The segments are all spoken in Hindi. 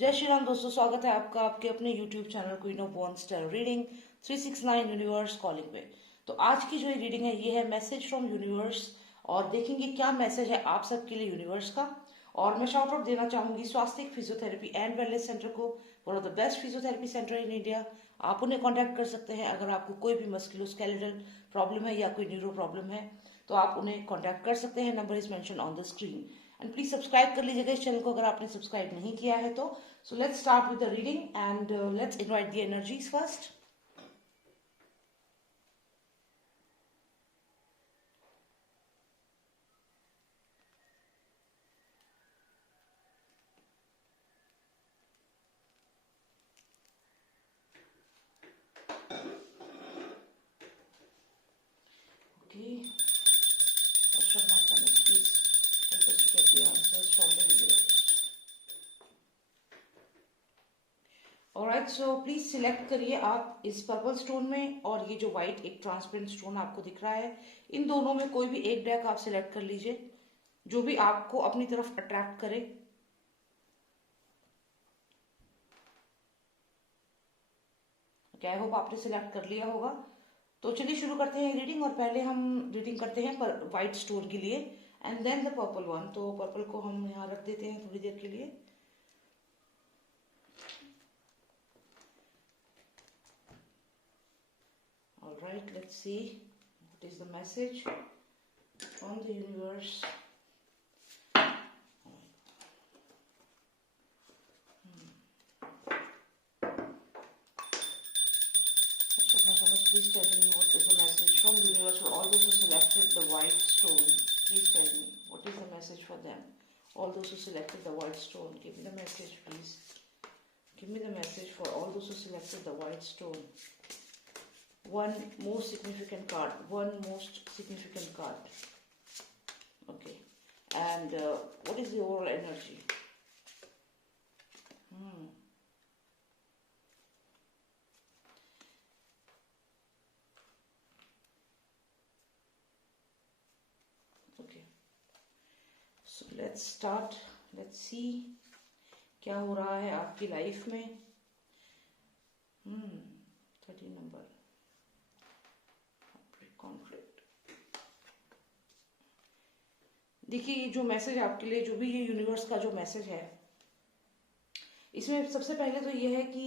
जय श्री राम दोस्तों, स्वागत है आपका आपके अपने YouTube channel queen of wands tarot reading 369 universe calling पे। तो आज की जो ये रीडिंग है ये है मैसेज फ्रॉम यूनिवर्स, और देखेंगे क्या मैसेज है आप सबके लिए यूनिवर्स का। और मैं शाउट आउट देना चाहूंगी स्वास्तिक फिजियोथेरेपी एंड वेलनेस सेंटर को, one of the best physiotherapy centre in India. आप उन्हें कॉन्टैक्ट कर सकते हैं अगर आपको कोई भी मस्कुलोस्केलेटल प्रॉब्लम है या कोई न्यूरो प्रॉब्लम है, तो आप उन्हें कॉन्टैक्ट कर सकते हैं। Number is mention on the screen. And please subscribe कर लीजिएगा इस चैनल को अगर आपने सब्सक्राइब नहीं किया है तो। So let's start with the reading and let's invite the energies first. Okay. Ashram Master, please help us to get the answers from the universe. Alright, so please select करिए आप इस पर्पल स्टोन में और ये जो व्हाइट एक ट्रांसपेरेंट स्टोन आपको दिख रहा है, इन दोनों में कोई भी एक डेक आप सिलेक्ट कर लीजिए जो भी आपको अपनी तरफ अट्रैक्ट करे। क्या आई होप आपने सिलेक्ट कर लिया होगा। तो चलिए शुरू करते हैं रीडिंग, और पहले हम रीडिंग करते हैं पर व्हाइट स्टोन के लिए and then the purple one. तो पर्पल को हम यहाँ रख देते हैं थोड़ी देर के लिए। Alright, let's see what is the message from the universe. Please tell me what is the message from the universe for all those who selected the white stone. Please tell me what is the message for them. All those who selected the white stone, give me the message, please. Give me the message for all those who selected the white stone. One most significant card. One most significant card. Okay. And what is the overall energy? Okay. So let's start. Let's see क्या हो रहा है आपकी लाइफ में। 13 नंबर कॉन्फ्लिक्ट। देखिए ये जो मैसेज आपके लिए, जो भी ये यूनिवर्स का जो मैसेज है, इसमें सबसे पहले तो ये है कि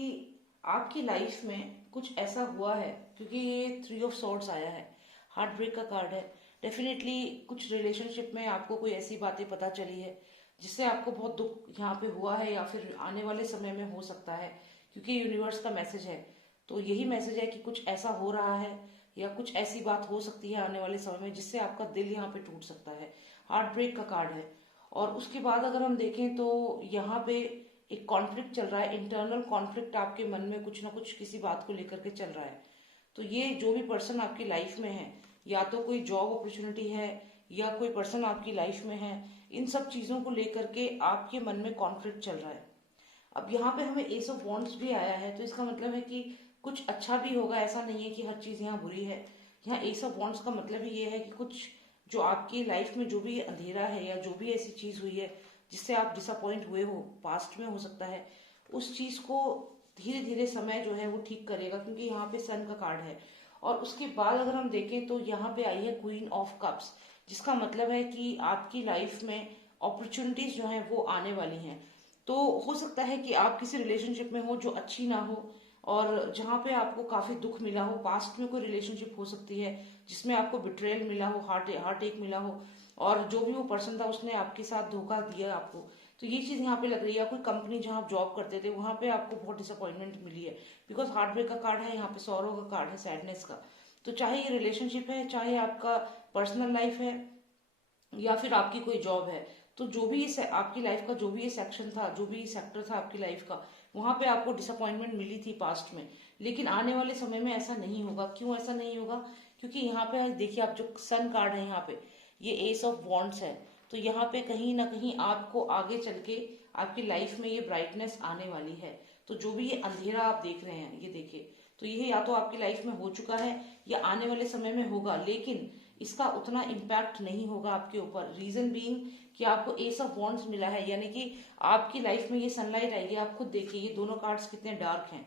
आपकी लाइफ में कुछ ऐसा हुआ है, क्योंकि ये 3 ऑफ सॉर्ड्स आया है, हार्ट ब्रेक का कार्ड है। डेफिनेटली कुछ रिलेशनशिप में आपको कोई ऐसी बातें पता चली है जिससे आपको बहुत दुख यहाँ पे हुआ है, या फिर आने वाले समय में हो सकता है, क्योंकि यूनिवर्स का मैसेज है। तो यही मैसेज है कि कुछ ऐसा हो रहा है या कुछ ऐसी बात हो सकती है आने वाले समय में जिससे आपका दिल यहाँ पे टूट सकता है। हार्ट ब्रेक का कार्ड है। और उसके बाद अगर हम देखें तो यहाँ पे एक कॉन्फ्लिक्ट चल रहा है, इंटरनल कॉन्फ्लिक्ट आपके मन में कुछ ना कुछ किसी बात को लेकर के चल रहा है। तो ये जो भी पर्सन आपकी लाइफ में है, या तो कोई जॉब अपॉर्चुनिटी है या कोई पर्सन आपकी लाइफ में है, इन सब चीजों को लेकर के आपके मन में कॉन्फ्लिक्ट चल रहा है। अब यहाँ पे हमें एस ऑफ वॉन्ड्स भी आया है, तो इसका मतलब है कि कुछ अच्छा भी होगा, ऐसा नहीं है कि हर चीज यहाँ बुरी है। यहाँ एस ऑफ वॉन्ड्स का मतलब ही ये है कि कुछ जो आपकी लाइफ में जो भी अंधेरा है या जो भी ऐसी चीज हुई है जिससे आप डिसअपॉइंट हुए हो, पास्ट में हो सकता है, उस चीज को धीरे धीरे समय जो है वो ठीक करेगा, क्योंकि यहाँ पे सन का कार्ड है। और उसके बाद अगर हम देखें तो यहाँ पे आई है क्वीन ऑफ कप्स, जिसका मतलब है कि आपकी लाइफ में अपॉर्चुनिटीज जो है वो आने वाली हैं। तो हो सकता है कि आप किसी रिलेशनशिप में हो जो अच्छी ना हो, और जहाँ पे आपको काफी दुख मिला हो। पास्ट में कोई रिलेशनशिप हो सकती है जिसमें आपको बिट्रेयल मिला हो, हार्ट एक मिला हो, और जो भी वो पर्सन था उसने आपके साथ धोखा दिया आपको। तो ये चीज यहाँ पे लग रही है। कोई कंपनी जहाँ आप जॉब करते थे वहां पे आपको बहुत डिसअपॉइंटमेंट मिली है, बिकॉज हार्ट ब्रेक का कार्ड है, यहाँ पे सौरव का कार्ड है, सैडनेस का। तो चाहे ये रिलेशनशिप है, चाहे आपका पर्सनल लाइफ है, या फिर आपकी कोई जॉब है, तो जो भी इस आपकी लाइफ का जो भी ये सेक्शन था, जो भी सेक्टर था आपकी लाइफ का, वहां पे आपको डिसअपॉइंटमेंट मिली थी पास्ट में। लेकिन आने वाले समय में ऐसा नहीं होगा। क्यों ऐसा नहीं होगा? क्योंकि यहाँ पे देखिए, आप जो सन कार्ड है यहाँ पे, ये एस ऑफ वॉन्ड्स है। तो यहाँ पे कहीं ना कहीं आपको आगे चल के आपकी लाइफ में ये ब्राइटनेस आने वाली है। तो जो भी ये अंधेरा आप देख रहे हैं, ये देखिए, तो ये या तो आपकी लाइफ में हो चुका है या आने वाले समय में होगा, लेकिन इसका उतना इम्पैक्ट नहीं होगा आपके ऊपर। रीजन बीइंग कि आपको एस ऑफ वॉन्ड्स मिला है, यानी कि आपकी लाइफ में ये सनलाइट आएगी। आप खुद देखिए ये दोनों कार्ड्स कितने डार्क हैं,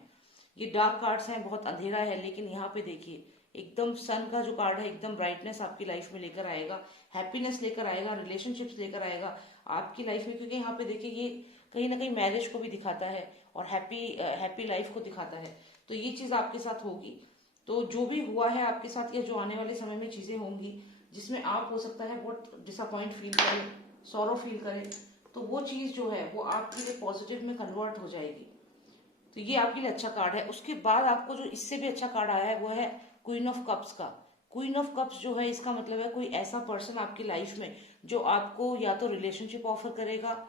ये डार्क कार्ड्स हैं, बहुत अंधेरा है, लेकिन यहाँ पे देखिए एकदम सन का जो कार्ड है एकदम ब्राइटनेस आपकी लाइफ में लेकर आएगा, हैप्पीनेस लेकर आएगा, रिलेशनशिप्स लेकर आएगा आपकी लाइफ में। क्योंकि यहाँ पे देखिए ये कहीं ना कहीं मैरिज को भी दिखाता है और हैप्पी लाइफ को दिखाता है। तो ये चीज आपके साथ होगी। तो जो भी हुआ है आपके साथ या जो आने वाले समय में चीजें होंगी जिसमें आप हो सकता है बहुत डिसअपॉइंट फील करें, सॉरो फील करें, तो वो चीज जो है वो आपके लिए पॉजिटिव में कन्वर्ट हो जाएगी। तो ये आपके लिए अच्छा कार्ड है। उसके बाद आपको जो इससे भी अच्छा कार्ड आया है वो है क्वीन ऑफ कप्स का। क्वीन ऑफ कप्स जो है इसका मतलब है कोई ऐसा पर्सन आपकी लाइफ में जो आपको या तो रिलेशनशिप ऑफर करेगा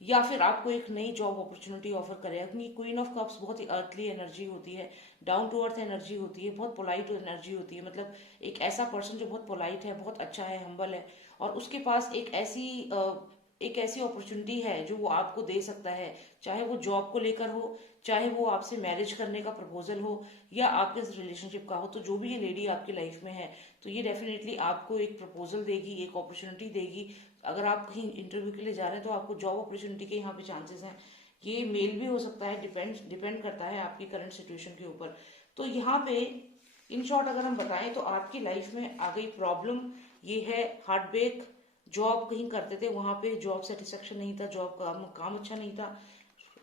या फिर आपको एक नई जॉब अपॉर्चुनिटी ऑफर करेगा। क्योंकि क्वीन ऑफ कप्स बहुत ही अर्थली एनर्जी होती है, डाउन टू अर्थ एनर्जी होती है, बहुत पोलाइट एनर्जी होती है। मतलब एक ऐसा पर्सन जो बहुत पोलाइट है, बहुत अच्छा है, हम्बल है, और उसके पास एक ऐसी अपॉर्चुनिटी है जो वो आपको दे सकता है, चाहे वो जॉब को लेकर हो, चाहे वो आपसे मैरिज करने का प्रपोजल हो या आपके रिलेशनशिप का हो। तो जो भी ये लेडी आपकी लाइफ में है तो ये डेफिनेटली आपको एक प्रपोजल देगी, एक अपॉर्चुनिटी देगी। अगर आप कहीं इंटरव्यू के लिए जा रहे हैं तो आपको जॉब अपॉर्चुनिटी के यहाँ पे चांसेस हैं। ये मेल भी हो सकता है, डिपेंड करता है आपकी करंट सिचुएशन के ऊपर। तो यहाँ पे इन शॉर्ट अगर हम बताएं तो आपकी लाइफ में आ गई प्रॉब्लम ये है हार्ट ब्रेक। जॉब कहीं करते थे, वहां पे जॉब सेटिस्फेक्शन नहीं था, जॉब का काम अच्छा नहीं था,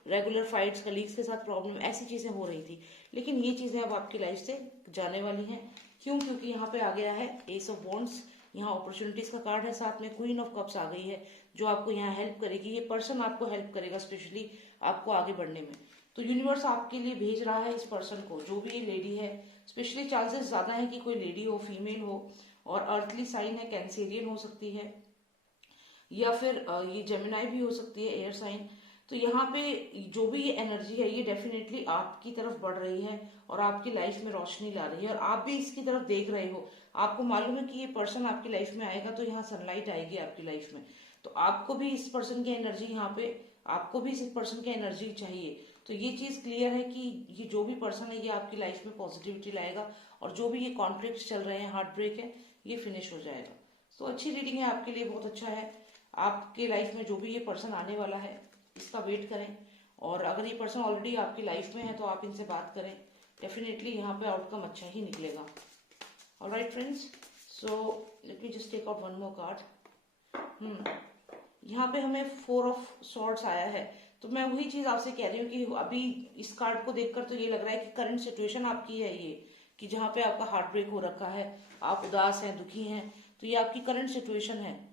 रेगुलर फाइट्स, कलीग्स के साथ प्रॉब्लम, ऐसी चीजें हो रही थी। लेकिन ये चीजें अब आपकी लाइफ से जाने वाली हैं। क्यों? क्योंकि यहाँ पे आ गया है एस ऑफ वॉन्ड्स, यहाँ अपॉर्चुनिटीज का कार्ड है, साथ में क्वीन ऑफ कप्स आ गई है जो आपको यहाँ हेल्प करेगी। ये पर्सन आपको हेल्प करेगा स्पेशली आपको आगे बढ़ने में। तो यूनिवर्स आपके लिए भेज रहा है इस पर्सन को, जो भी ये लेडी है। स्पेशली चांसेस ज्यादा है कि कोई लेडी हो, फीमेल हो, और अर्थली साइन है, कैंसेरियन हो सकती है या फिर ये जेमिनाई भी हो सकती है, एयर साइन। तो यहाँ पे जो भी ये एनर्जी है ये डेफिनेटली आपकी तरफ बढ़ रही है और आपकी लाइफ में रोशनी ला रही है, और आप भी इसकी तरफ देख रहे हो। आपको मालूम है कि ये पर्सन आपकी लाइफ में आएगा तो यहाँ सनलाइट आएगी आपकी लाइफ में। तो आपको भी इस पर्सन की एनर्जी यहाँ पे, आपको भी इस पर्सन की एनर्जी चाहिए। तो ये चीज क्लियर है कि ये जो भी पर्सन है ये आपकी लाइफ में पॉजिटिविटी लाएगा, और जो भी ये कॉन्फ्लिक्ट चल रहे हैं, हार्ट ब्रेक है, ये फिनिश हो जाएगा। तो अच्छी रीडिंग है आपके लिए, बहुत अच्छा है। आपके लाइफ में जो भी ये पर्सन आने वाला है इसका वेट करें, और अगर ये पर्सन ऑलरेडी आपकी लाइफ में है तो आप इनसे बात करें, डेफिनेटली यहाँ पे आउटकम अच्छा ही निकलेगा। Alright friends, so let me just take out one more card. यहाँ पे हमें 4 ऑफ सॉर्ड्स आया है। तो मैं वही चीज आपसे कह रही हूँ कि अभी इस कार्ड को देखकर तो ये लग रहा है कि करंट सिचुएशन आपकी है ये, कि जहाँ पे आपका हार्ट ब्रेक हो रखा है, आप उदास हैं, दुखी हैं, तो ये आपकी करंट सिचुएशन है।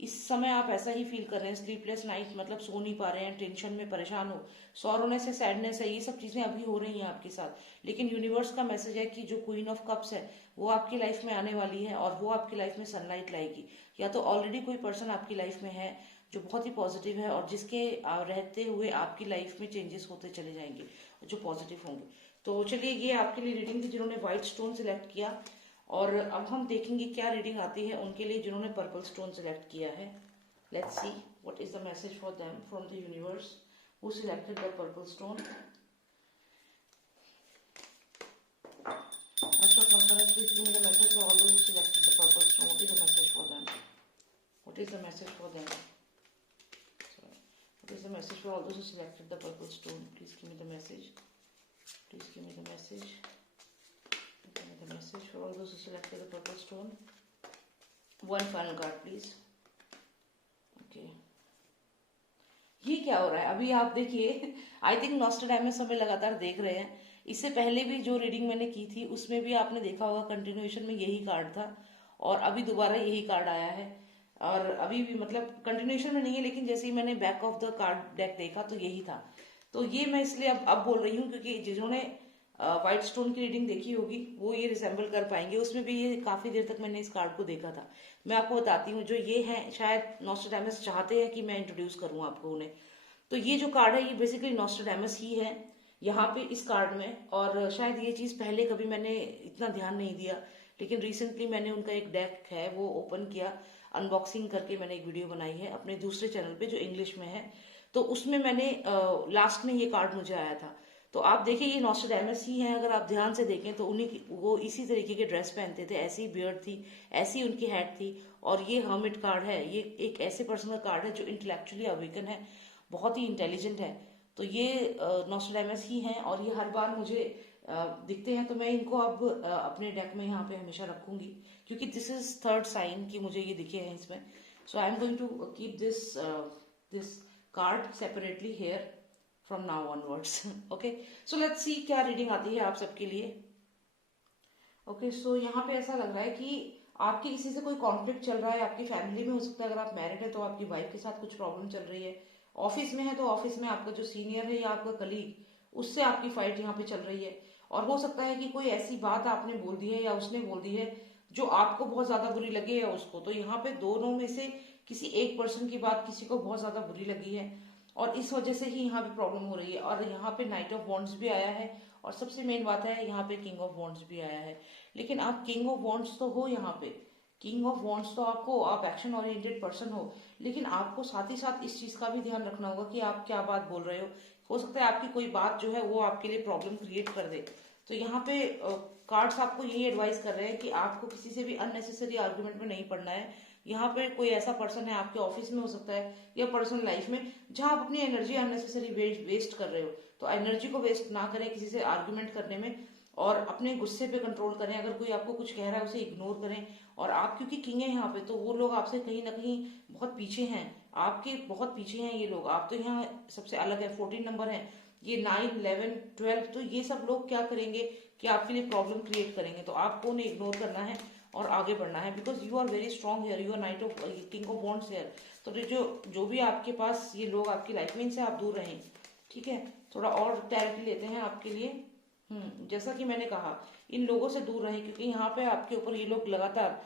इस समय आप ऐसा ही फील कर रहे हैं, स्लीपलेस नाइट, मतलब सो नहीं पा रहे हैं, टेंशन में परेशान हो, सॉरोनेस है, सैडनेस है, ये सब चीजें अभी हो रही हैं आपके साथ। लेकिन यूनिवर्स का मैसेज है कि जो क्वीन ऑफ कप्स है वो आपकी लाइफ में आने वाली है और वो आपकी लाइफ में सनलाइट लाएगी। या तो ऑलरेडी कोई पर्सन आपकी लाइफ में है जो बहुत ही पॉजिटिव है और जिसके रहते हुए आपकी लाइफ में चेंजेस होते चले जाएंगे जो पॉजिटिव होंगे। तो चलिए, ये आपके लिए रीडिंग थी जिन्होंने व्हाइट स्टोन सिलेक्ट किया। और अब हम देखेंगे क्या रीडिंग आती है उनके लिए जिन्होंने पर्पल स्टोन सिलेक्ट किया है। Let's see what is the message for them from the universe who selected the purple stone. Please give me the message for all those who selected the purple stone. What is the message for them? What is the message for them? Sorry. What is the message for all those who selected the purple stone? Please give me the message. Please give me the message. Give me the message for all those who selected the purple stone. One final card, please. Okay. ये क्या हो रहा है अभी? आप देखिए, आई थिंक नॉस्ट्रेडामस हमें लगातार देख रहे हैं। इससे पहले भी जो रीडिंग मैंने की थी उसमें भी आपने देखा होगा कंटिन्यूएशन में यही कार्ड था, और अभी दोबारा यही कार्ड आया है। और अभी भी मतलब कंटिन्यूएशन में नहीं है, लेकिन जैसे ही मैंने back of the card deck देखा तो यही था। तो ये मैं इसलिए अब बोल रही हूँ क्योंकि जिन्होंने व्हाइट स्टोन की रीडिंग देखी होगी वो ये रिसेंबल कर पाएंगे। उसमें भी ये काफी देर तक मैंने इस कार्ड को देखा था। मैं आपको बताती हूँ, जो ये है शायद नॉस्ट्रेडामस चाहते हैं कि मैं इंट्रोड्यूस करूँ आपको उन्हें। तो ये जो कार्ड है ये बेसिकली नॉस्ट्रेडामस ही है यहाँ पे इस कार्ड में। और शायद ये चीज पहले कभी मैंने इतना ध्यान नहीं दिया, लेकिन रिसेंटली मैंने उनका एक डेक है वो ओपन किया, अनबॉक्सिंग करके मैंने एक वीडियो बनाई है अपने दूसरे चैनल पे जो इंग्लिश में है। तो उसमें मैंने लास्ट में ये कार्ड मुझे आया था। तो आप देखिए ये नॉस्ट्रेडामस ही हैं, अगर आप ध्यान से देखें तो वो इसी तरीके के ड्रेस पहनते थे, ऐसी बियर्ड थी, ऐसी उनकी हैट थी। और ये हर्मिट कार्ड है, ये एक ऐसे पर्सन का कार्ड है जो इंटेलेक्चुअली अवेकन है, बहुत ही इंटेलिजेंट है। तो ये नॉस्ट्रेडामस ही हैं, और ये हर बार मुझे दिखते हैं, तो मैं इनको अब अपने डेक में यहाँ पे हमेशा रखूंगी, क्योंकि दिस इज थर्ड साइन कि मुझे ये दिखे हैं इसमें। So I am going to keep this card separately here from now onwards. Okay, so let's see क्या रीडिंग आती है आप सबके लिए। ओके, सो यहाँ पे ऐसा लग रहा है कि आपकी किसी से कोई कॉन्फ्लिक्ट चल रहा है, आपकी फैमिली में हो सकता है, अगर आप मैरिड है तो आपकी वाइफ के साथ कुछ प्रॉब्लम चल रही है, ऑफिस में है तो ऑफिस में आपका जो सीनियर है या आपका कलीग, उससे आपकी फाइट यहाँ पे चल रही है। और हो सकता है कि कोई ऐसी बात आपने बोल दी है या उसने बोल दी है जो आपको बहुत ज्यादा बुरी लगी है उसको। तो यहाँ पे दोनों में से किसी एक पर्सन की बात किसी को बहुत ज्यादा बुरी लगी है, और इस वजह से ही यहाँ पे प्रॉब्लम हो रही है। और यहाँ पे नाइट ऑफ वॉन्ड्स भी आया है, और सबसे मेन बात है यहाँ पे किंग ऑफ वॉन्ड्स भी आया है। लेकिन आप किंग ऑफ वॉन्ड्स तो हो, यहाँ पे किंग ऑफ वॉन्ड्स तो आपको, आप एक्शन ओरिएंटेड पर्सन हो, लेकिन आपको साथ ही साथ इस चीज का भी ध्यान रखना होगा कि आप क्या बात बोल रहे हो सकता है आपकी कोई बात जो है वो आपके लिए प्रॉब्लम क्रिएट कर दे। तो यहाँ पे कार्ड्स आपको यही एडवाइस कर रहे हैं कि आपको किसी से भी अननेसेसरी आर्ग्यूमेंट में नहीं पड़ना है। यहाँ पे कोई ऐसा पर्सन है आपके ऑफिस में हो सकता है या पर्सनल लाइफ में, जहां आप अपनी एनर्जी अननेसेसरी वेस्ट कर रहे हो। तो एनर्जी को वेस्ट ना करें किसी से आर्ग्यूमेंट करने में, और अपने गुस्से पे कंट्रोल करें। अगर कोई आपको कुछ कह रहा है उसे इग्नोर करें। और आप क्योंकि किंग है यहाँ पे, तो वो लोग आपसे कहीं ना कहीं बहुत पीछे हैं, आपके बहुत पीछे हैं ये लोग। आप तो यहाँ सबसे अलग है, 14 नंबर है, ये 9, 11, 12, तो ये सब लोग क्या करेंगे कि आपके लिए प्रॉब्लम क्रिएट करेंगे। तो आपको उन्हें इग्नोर करना है और आगे बढ़ना है, because you are very strong here, you are knight of king of wands here. तो जो भी आपके पास ये लोग आपकी लाइफ में, इनसे आप दूर रहें, ठीक है। थोड़ा और क्लैरिटी लेते हैं आपके लिए। जैसा कि मैंने कहा, इन लोगों से दूर रहें, क्योंकि यहाँ पे आपके ऊपर ये लोग लगातार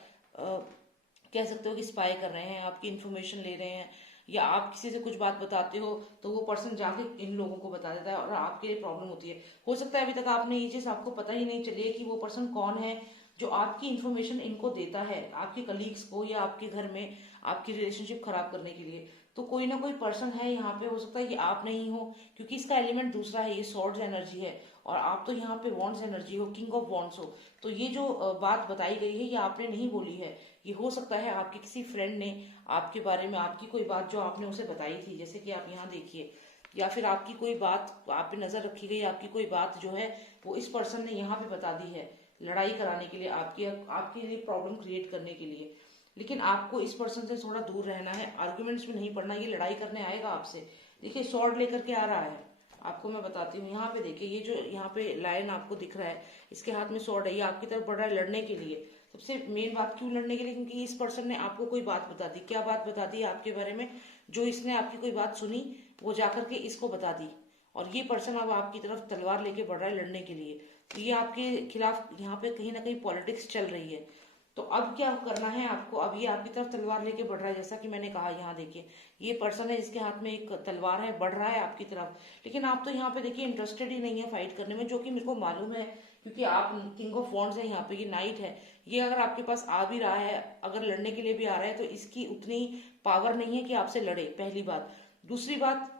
कह सकते हो कि स्पाई कर रहे हैं, आपकी इन्फॉर्मेशन ले रहे हैं, या आप किसी से कुछ बात बताते हो तो वो पर्सन जाके इन लोगों को बता देता है और आपके लिए प्रॉब्लम होती है। हो सकता है अभी तक आपने ये चीज, आपको पता ही नहीं चली है कि वो पर्सन कौन है जो आपकी इन्फॉर्मेशन इनको देता है, आपके कलीग्स को या आपके घर में आपकी रिलेशनशिप खराब करने के लिए। तो कोई ना कोई पर्सन है यहाँ पे, हो सकता है कि आप नहीं हो, क्योंकि इसका एलिमेंट दूसरा है, ये सॉर्ड्स एनर्जी है, और आप तो यहाँ पे वॉन्ड्स एनर्जी हो, किंग ऑफ वॉन्ड्स हो। तो ये जो बात बताई गई है ये आपने नहीं बोली है, ये हो सकता है आपके किसी फ्रेंड ने आपके बारे में, आपकी कोई बात जो आपने उसे बताई थी, जैसे कि आप यहाँ देखिए, या फिर आपकी कोई बात आप पे नजर रखी गई, आपकी कोई बात जो है वो इस पर्सन ने यहाँ पे बता दी है, लड़ाई कराने के लिए, आपके लिए प्रॉब्लम क्रिएट करने के लिए। लेकिन आपको इस पर्सन से थोड़ा दूर रहना है, आर्ग्यूमेंट्स में नहीं पड़ना। ये लड़ाई करने आएगा आपसे, देखिए सॉर्ड लेकर के आ रहा है, आपको मैं बताती हूँ। यहाँ पे देखिए, ये जो यहाँ पे लायन आपको दिख रहा है, इसके हाथ में सॉर्ड है, ये आपकी तरफ बढ़ रहा है लड़ने के लिए। सबसे मेन बात क्यों लड़ने के लिए, क्योंकि इस पर्सन ने आपको कोई बात बता दी। क्या बात बता दी आपके बारे में? जो इसने आपकी कोई बात सुनी वो जाकर के इसको बता दी, और ये पर्सन अब आपकी तरफ तलवार लेके बढ़ रहा है लड़ने के लिए। तो ये आपके खिलाफ यहाँ पे कहीं ना कहीं पॉलिटिक्स चल रही है। तो अब क्या करना है आपको, अब ये आपकी तरफ तलवार लेके बढ़ रहा है, जैसा कि मैंने कहा। यहाँ देखिए, ये पर्सन है जिसके हाथ में एक तलवार है, बढ़ रहा है आपकी तरफ। लेकिन आप तो यहाँ पे देखिए इंटरेस्टेड ही नहीं है फाइट करने में, जो कि मेरे को मालूम है, क्योंकि आप किंग ऑफ वॉन्ड्स है, यहाँ पे ये नाइट है। ये अगर आपके पास आ भी रहा है, अगर लड़ने के लिए भी आ रहा है, तो इसकी उतनी पावर नहीं है कि आपसे लड़े, पहली बात। दूसरी बात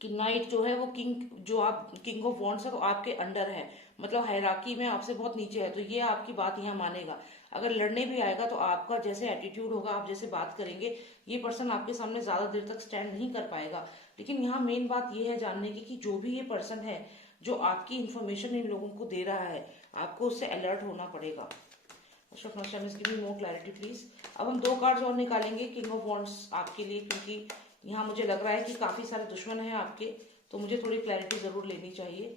कि नाइट जो है वो किंग, जो आप किंग ऑफ वॉन्ड्स है तो आपके अंडर है, मतलब हायरार्की में आपसे बहुत नीचे है। तो ये आपकी बात यहाँ मानेगा। अगर लड़ने भी आएगा तो आपका जैसे एटीट्यूड होगा, आप जैसे बात करेंगे, ये पर्सन आपके सामने ज्यादा देर तक स्टैंड नहीं कर पाएगा। लेकिन यहाँ मेन बात ये है जानने की कि जो भी ये पर्सन है जो आपकी इंफॉर्मेशन इन लोगों को दे रहा है, आपको उससे अलर्ट होना पड़ेगा। More clarity please. अब हम 2 कार्ड्स और निकालेंगे किंग ऑफ वॉन्ड्स आपके लिए, क्योंकि यहाँ मुझे लग रहा है कि काफी सारे दुश्मन हैं आपके, तो मुझे थोड़ी क्लैरिटी जरूर लेनी चाहिए।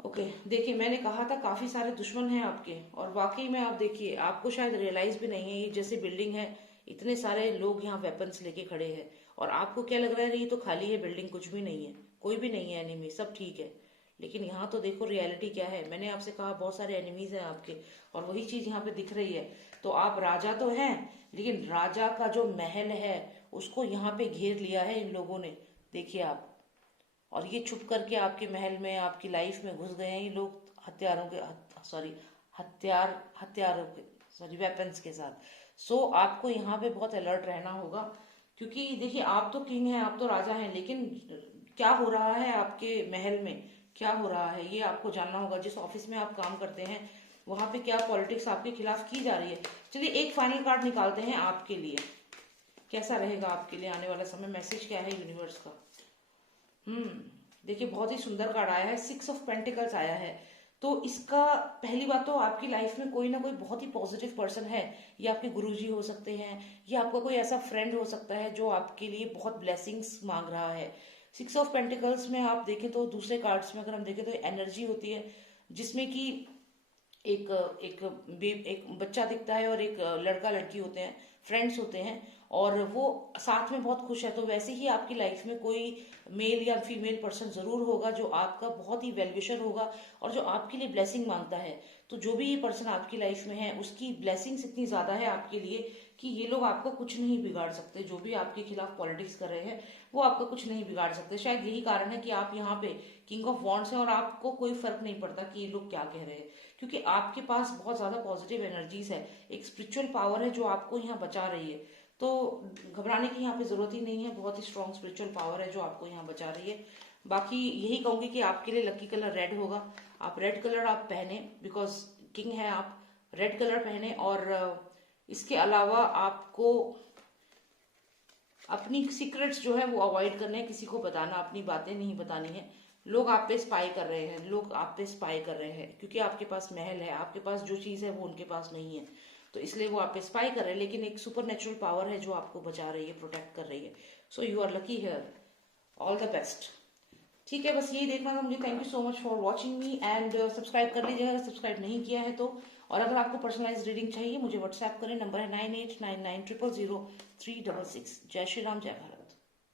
ओके, देखिए मैंने कहा था काफी सारे दुश्मन हैं आपके, और वाकई में आप देखिए, आपको शायद रियलाइज भी नहीं है, ये जैसे बिल्डिंग है, इतने सारे लोग यहाँ वेपन्स लेके खड़े हैं, और आपको क्या लग रहा है ये तो खाली है बिल्डिंग, कुछ भी नहीं है, कोई भी नहीं है एनिमी, सब ठीक है। लेकिन यहाँ तो देखो रियलिटी क्या है। मैंने आपसे कहा बहुत सारे एनिमीज हैं आपके, और वही चीज यहाँ पे दिख रही है। तो आप राजा तो हैं, लेकिन राजा का जो महल है उसको यहाँ पे घेर लिया है इन लोगों ने, देखिए आप। और ये छुप करके आपके महल में, आपकी लाइफ में घुस गए हैं ये लोग, हथियारों के, सॉरी हथियारों के, सॉरी वेपन्स के साथ। सो आपको यहाँ पे बहुत अलर्ट रहना होगा, क्योंकि देखिए आप तो किंग हैं, आप तो राजा हैं, लेकिन क्या हो रहा है आपके महल में, क्या हो रहा है ये आपको जानना होगा। जिस ऑफिस में आप काम करते हैं वहां पे क्या पॉलिटिक्स आपके खिलाफ की जा रही है। चलिए एक फाइनल कार्ड निकालते हैं आपके लिए, कैसा रहेगा आपके लिए आने वाला समय, मैसेज क्या है यूनिवर्स का। देखिए बहुत ही सुंदर कार्ड आया है, 6 ऑफ पेंटिकल्स आया है। तो इसका पहली बात तो आपकी लाइफ में कोई ना कोई बहुत ही पॉजिटिव पर्सन है। ये आपके गुरुजी हो सकते हैं, या आपका कोई ऐसा फ्रेंड हो सकता है जो आपके लिए बहुत ब्लेसिंग्स मांग रहा है। 6 ऑफ पेंटिकल्स में आप देखें तो दूसरे कार्ड्स में अगर हम देखें तो एनर्जी होती है जिसमें कि एक एक बच्चा दिखता है और एक लड़का लड़की होते हैं, फ्रेंड्स होते हैं और वो साथ में बहुत खुश है। तो वैसे ही आपकी लाइफ में कोई मेल या फीमेल पर्सन जरूर होगा जो आपका बहुत ही वेलविशर होगा और जो आपके लिए ब्लेसिंग मांगता है। तो जो भी ये पर्सन आपकी लाइफ में है उसकी ब्लेसिंग्स इतनी ज्यादा है आपके लिए कि ये लोग आपका कुछ नहीं बिगाड़ सकते। जो भी आपके खिलाफ पॉलिटिक्स कर रहे हैं वो आपका कुछ नहीं बिगाड़ सकते। शायद यही कारण है कि आप यहाँ पे किंग ऑफ वॉन्ड्स हैं और आपको कोई फर्क नहीं पड़ता कि ये लोग क्या कह रहे हैं, क्योंकि आपके पास बहुत ज्यादा पॉजिटिव एनर्जीज है, एक स्पिरिचुअल पावर है जो आपको यहाँ बचा रही है। तो घबराने की यहाँ पे जरूरत ही नहीं है, बहुत ही स्ट्रॉन्ग स्पिरिचुअल पावर है जो आपको यहाँ बचा रही है। बाकी यही कहूंगी कि आपके लिए लकी कलर रेड होगा, आप रेड कलर आप पहने, बिकॉज किंग है आप, रेड कलर पहने। और इसके अलावा आपको अपनी सीक्रेट्स जो है वो अवॉइड करने हैं, किसी को बताना, अपनी बातें नहीं बतानी है। लोग आप पे स्पाई कर रहे हैं, लोग आप पे स्पाई कर रहे हैं क्योंकि आपके पास महल है, आपके पास जो चीज है वो उनके पास नहीं है, तो इसलिए वो आप पे स्पाई कर रहे हैं। लेकिन एक सुपर नेचुरल पावर है जो आपको बचा रही है, प्रोटेक्ट कर रही है। So you are lucky here, all the best. ठीक है, बस यही देखना था मुझे। Thank you so much for watching me and subscribe कर लीजिएगा अगर सब्सक्राइब नहीं किया है तो। और अगर आपको पर्सनलाइज रीडिंग चाहिए मुझे व्हाट्सएप करें, नंबर है 9899000366। जय श्री राम, जय भारत।